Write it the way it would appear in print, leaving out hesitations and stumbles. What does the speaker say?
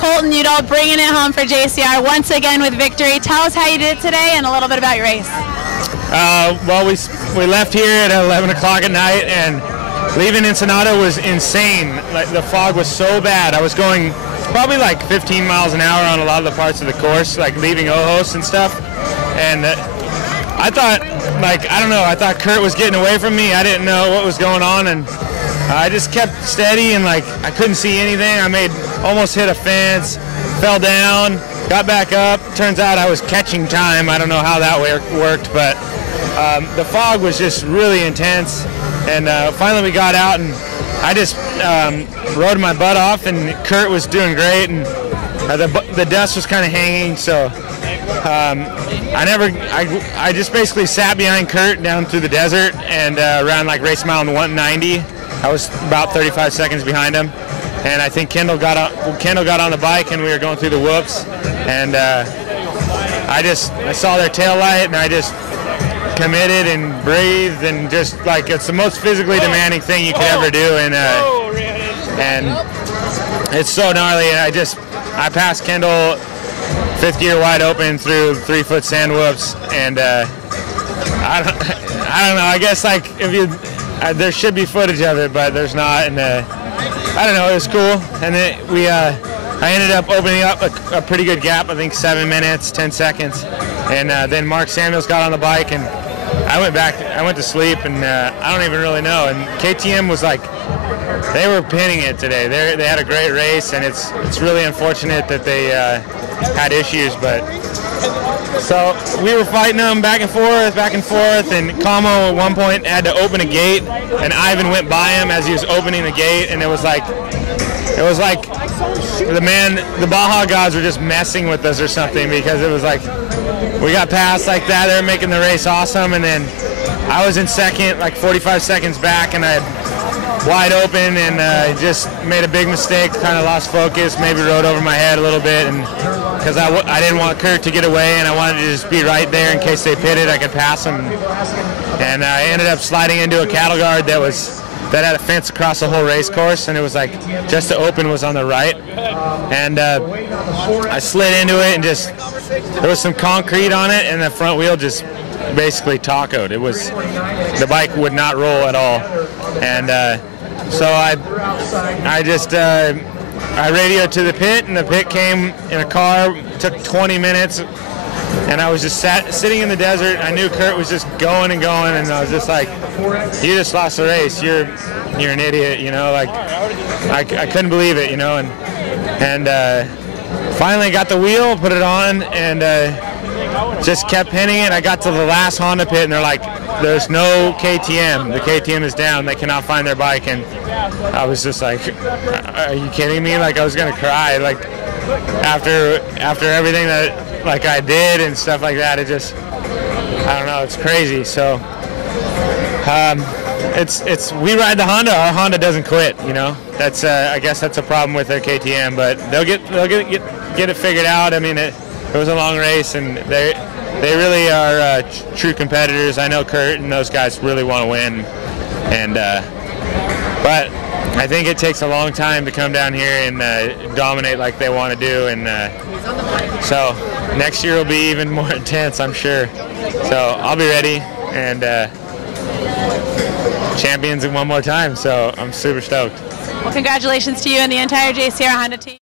Colton Udall bringing it home for JCR once again with victory. Tell us how you did it today and a little bit about your race. Well, we left here at 11 o'clock at night, and leaving Ensenada was insane. Like, the fog was so bad. I was going probably like 15 miles an hour on a lot of the parts of the course, like leaving Ojos and stuff. And I thought, like, I don't know, I thought Kurt was getting away from me. I didn't know what was going on, and I just kept steady, and like I couldn't see anything. I almost hit a fence, fell down, got back up. Turns out I was catching time. I don't know how that worked, but the fog was just really intense. And finally we got out, and I just rode my butt off, and Kurt was doing great, and the dust was kind of hanging, so I just basically sat behind Kurt down through the desert, and around like race mile 190. I was about 35 seconds behind him, and I think Kendall got on the bike, and we were going through the whoops, and I saw their tail light, and I just committed and breathed, and just like, it's the most physically demanding thing you could ever do, and it's so gnarly. And I passed Kendall fifth gear wide open through 3-foot sand whoops, and I don't know, I guess like if you there should be footage of it, but there's not, and I don't know, it was cool. And then I ended up opening up a pretty good gap, I think 7 minutes, 10 seconds, and then Mark Samuels got on the bike, and I went to sleep, and I don't even really know. And KTM was like, they were pinning it today. They had a great race, and it's really unfortunate that they had issues, but so we were fighting them back and forth, and Como at one point had to open a gate, and Ivan went by him as he was opening the gate, and it was like the Baja guys were just messing with us or something, because it was like we got past like that. They were making the race awesome, and then I was in second, like 45 seconds back, and I had wide open, and just made a big mistake, kind of lost focus, maybe rode over my head a little bit, and because I didn't want Kurt to get away, and I wanted to just be right there in case they pitted, I could pass them. And I ended up sliding into a cattle guard that had a fence across the whole race course, and it was like just the open was on the right, and I slid into it, and just there was some concrete on it, and the front wheel just basically tacoed. It was, the bike would not roll at all, and so I radioed to the pit, and the pit came in a car. It took 20 minutes, and I was just sitting in the desert. I knew Kurt was just going and going, and I was just like, you just lost the race. You're an idiot, you know. Like, I couldn't believe it, you know. And finally got the wheel, put it on, and just kept pinning it. I got to the last Honda pit, and they're like, there's no KTM. The KTM is down. They cannot find their bike. And I was just like, are you kidding me? Like, I was gonna cry. Like, after everything that like I did and stuff like that, it just, I don't know, it's crazy. So we ride the Honda. Our Honda doesn't quit, you know. That's I guess that's a problem with their KTM, but they'll get it figured out. I mean, it was a long race, and they really are true competitors. I know Kurt and those guys really want to win, and but I think it takes a long time to come down here and dominate like they want to do, and so next year will be even more intense, I'm sure. So I'll be ready, and champions one more time, so I'm super stoked. Well, congratulations to you and the entire JCR Honda team.